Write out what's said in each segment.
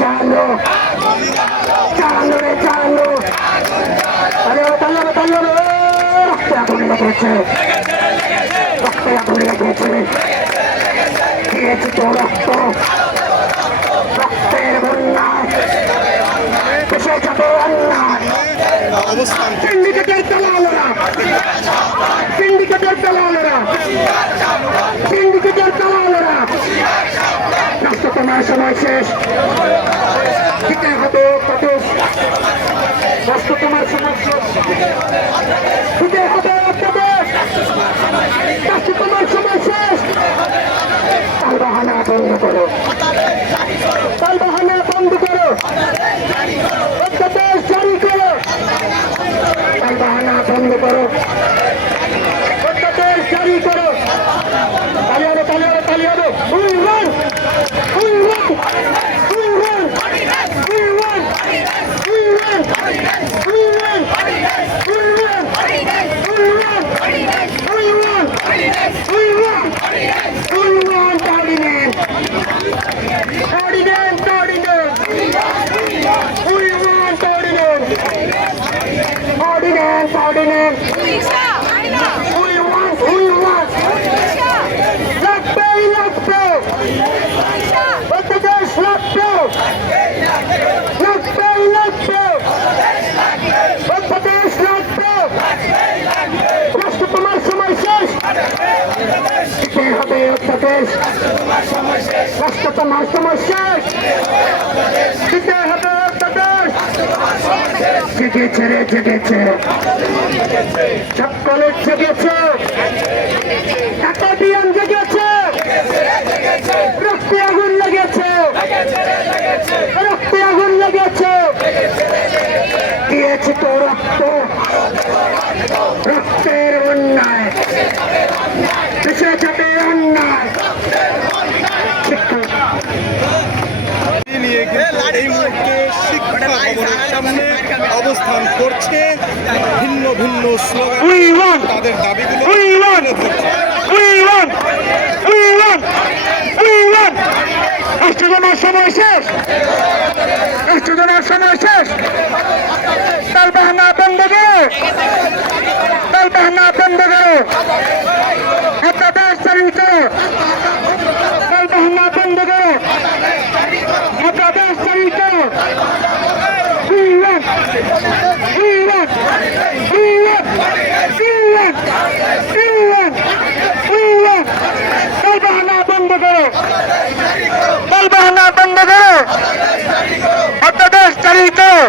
চালো চালো রে চালো রক্তে আগুন লেগেছে রক্তে আগুন লেগেছে দিয়েছি তো রক্ত রক্তের বন্যায় এসে যাবে অন্যায় সিন্ডিকেটের দালালেরা সিন্ডিকেটের দালালেরা সিন্ডিকেটের দালালেরা রাষ্ট্র তোমার সময় শেষ দিতে হবে প্রদেশ রাষ্ট্র তোমার সময় শেষ দিতে হবে প্রদেশ রাষ্ট্র তোমার সময় শেষ তালবাহানা বন্ধ করো তালবাহানা বন্ধ করো অধ্যাদেশ জারি করো তালবাহানা বন্ধ করো অধ্যাদেশ জারি করো পালিয়ে পালিয়ে পালিয়ে রাষ্ট্র তোমার সময় শেষ দিতে হবে অধ্যাদেশ জেগেছে রে জেগেছে সকলে জেগেছে একাডিয়ান জেগেছে রক্তে আগুন লেগেছে রক্তে আগুন লেগেছে দিয়েছে তো রক্ত রক্তের অন্যায় এসে যাবে অন্যায় এই মুহূর্তে শিক্ষা ভবনের সামনে অবস্থান করছে ভিন্ন ভিন্ন স্লোগান তাদের দাবিগুলো রাষ্ট্রজনের সময় শেষ রাষ্ট্রজনের সময় শেষ তালবাহানা বন্ধ করো তালবাহানা বন্ধ করো অধ্যাদেশ জারি করো তালবাহানা বন্ধ করো অধ্যাদেশ জারি করো তালবাহানা বন্ধ করো তালবাহানা বন্ধ করো অধ্যাদেশ জারি করো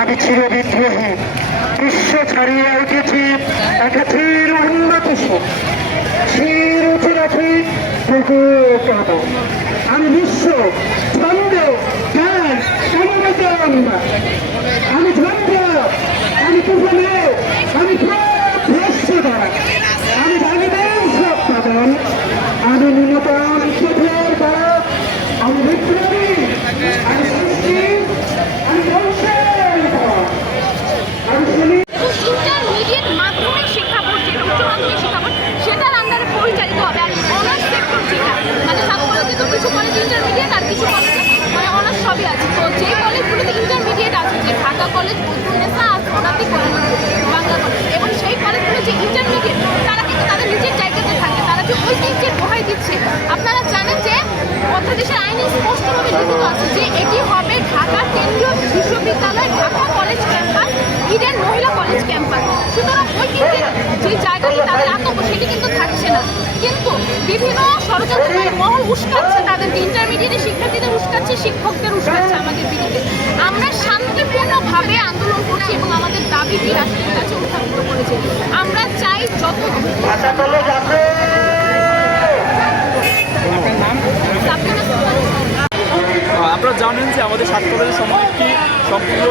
আমি চিরবিদ্রোহী বিশ্ব ছাড়িয়ে উঠেছি একাধির উন্নতি শির উঠে রাখি আমি বিশ্ব ছন্দ জ্ঞান সংবেদন আমি ছন্দ আমি তুফানে আমি ভ্রষ্টতা আমি ভাগিদার সব পাবন আমি ন্যূনতম সুখের দ্বারা আমি বিপ্লবী আমি সৃষ্টি আমি ধ্বংসের আমি শুনি ইন্টারমিডিয়েট মাধ্যমিক শিক্ষা বোর্ড যেটা উচ্চ মাধ্যমিক শিক্ষা বোর্ড সেটার আন্ডারে পরিচালিত হবে। আর অনার্স সেক্টর যেটা মানে সব কলেজে তো কিছু কলেজে ইন্টারমিডিয়েট আর কিছু কলেজে মানে অনার্স সবই আছে। তো যে কলেজগুলোতে ইন্টারমিডিয়েট আছে, যে ঢাকা কলেজ, বদরুন্নেসা, আসমানাতি কলেজ, বাংলা কলেজ এবং সেই কলেজগুলো যে ইন্টারমিডিয়েট তারা কিন্তু তাদের নিজের জায়গাতে থাকে, তারা যে ঐতিহ্যের দোহাই দিচ্ছে। আপনারা জানেন যে অধ্যাদেশের আইনে স্পষ্টভাবে লিখিত আছে যে এটি হবে ঢাকা কেন্দ্রীয় বিশ্ববিদ্যালয় ঢাকা কলেজ ক্যাম্পাস। ইডেন মহিলা কলেজ ক্যাম্পাস। সুতরাং ওই কিন্তু যে জায়গাটি তাদের আতঙ্ক সেটি কিন্তু থাকছে না, কিন্তু বিভিন্ন ষড়যন্ত্রকারী মহল উস্কাচ্ছে, তাদেরকে ইন্টারমিডিয়েটের শিক্ষার্থীদের উস্কাচ্ছে, শিক্ষকদের উস্কাচ্ছে আমাদের বিরুদ্ধে। আমরা শান্তিপূর্ণভাবে আন্দোলন করছি এবং আমাদের দাবিটি রাষ্ট্রের কাছে উত্থাপিত করেছি। আমরা চাই যত আপনারা জানেন যে আমাদের ছাত্রদের সময় কি সম্পূর্ণ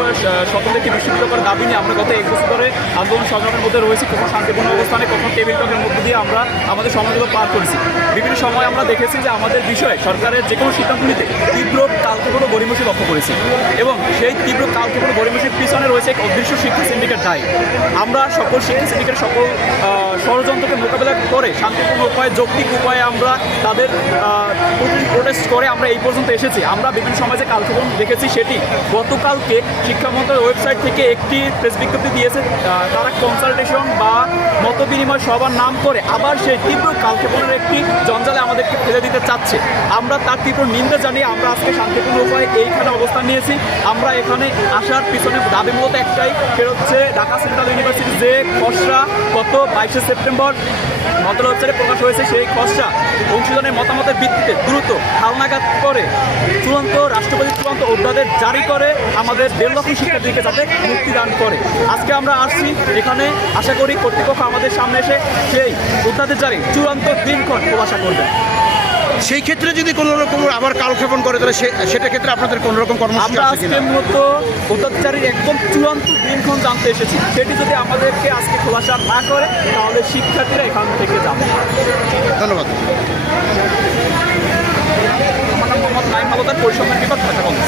সকলকে বিশ্ববিদ্যালয় করার দাবি নিয়ে আমরা গত 1 বছর ধরে আন্দোলন সংগ্রামের মধ্যে রয়েছি। কখনো শান্তিপূর্ণ অবস্থানে, কখনো টেবিল টকের মধ্যে দিয়ে আমরা আমাদের সময়গুলো পার করেছি। বিভিন্ন সময় আমরা দেখেছি যে আমাদের বিষয়ে সরকারের যে কোনো সিদ্ধান্ত নিতে তীব্র কালক্ষেপণ ও গড়িমসি লক্ষ্য করেছি, এবং সেই তীব্র কালক্ষেপণ ও গড়িমসির পিছনে রয়েছে এক অদৃশ্য শিক্ষা সিন্ডিকেট দায়ী। আমরা সকল শিক্ষা সিন্ডিকেটের সকল ষড়যন্ত্রকে মোকাবেলা করে শান্তিপূর্ণ উপায়ে, যৌক্তিক উপায়ে আমরা তাদের প্রোটেস্ট করে আমরা এই পর্যন্ত এসেছি। আমরা বিভিন্ন সময় যে কালক্ষেপণ দেখেছি সেটি গতকালকে শিক্ষা মন্ত্রণালয়ের ওয়েবসাইট থেকে একটি প্রেস বিজ্ঞপ্তি দিয়েছে। তারা কনসালটেশন বা মত বিনিময় সবার নাম করে আবার সেই তীব্র কালক্ষেপণের একটি জঞ্জালে আমাদেরকে ফেলে দিতে চাচ্ছে। আমরা তার তীব্র নিন্দা জানিয়ে আমরা আজকে শান্তিপূর্ণ উপায়ে এইখানে অবস্থান নিয়েছি। আমরা এখানে আসার পিছনে দাবি মূলত একটাই, সেটা হচ্ছে ঢাকা সেন্ট্রাল ইউনিভার্সিটি যে খসড়া গত 22শে সেপ্টেম্বর মন্ত্রণালয় ওয়েবসাইটে প্রকাশ হয়েছে, সেই খসড়া অংশীদারের মতামতের ভিত্তিতে দ্রুত হালনাগাদ করে রাষ্ট্রপতির চূড়ান্ত অধ্যাদেশ জারি করে আমাদের 1.5 লক্ষ শিক্ষার্থীকে যাতে মুক্তিদান করে। আজকে আমরা আসছি এখানে, আশা করি কর্তৃপক্ষ আমাদের সামনে এসে সেই অধ্যাদেশ জারি চূড়ান্ত দিনক্ষণ খোলাসা করবে। সেই ক্ষেত্রে যদি কোনো রকম আবার কালক্ষেপণ করে তাহলে সেটা ক্ষেত্রে আপনাদের কোনো রকম কর্মসূচি আমরা আছে আজকে কিনা? মূলত অত্যাচারীর একদম চূড়ান্ত দিনক্ষণ জানতে এসেছি। সেটি যদি আমাদেরকে আজকে খোলাসা না করে তাহলে শিক্ষার্থীরা এখান থেকে যাবে। ধন্যবাদ। আমার নাম মোহাম্মদ নাইম আলতার, পরিসংখ্যান বিভাগ, ঢাকা কলেজ।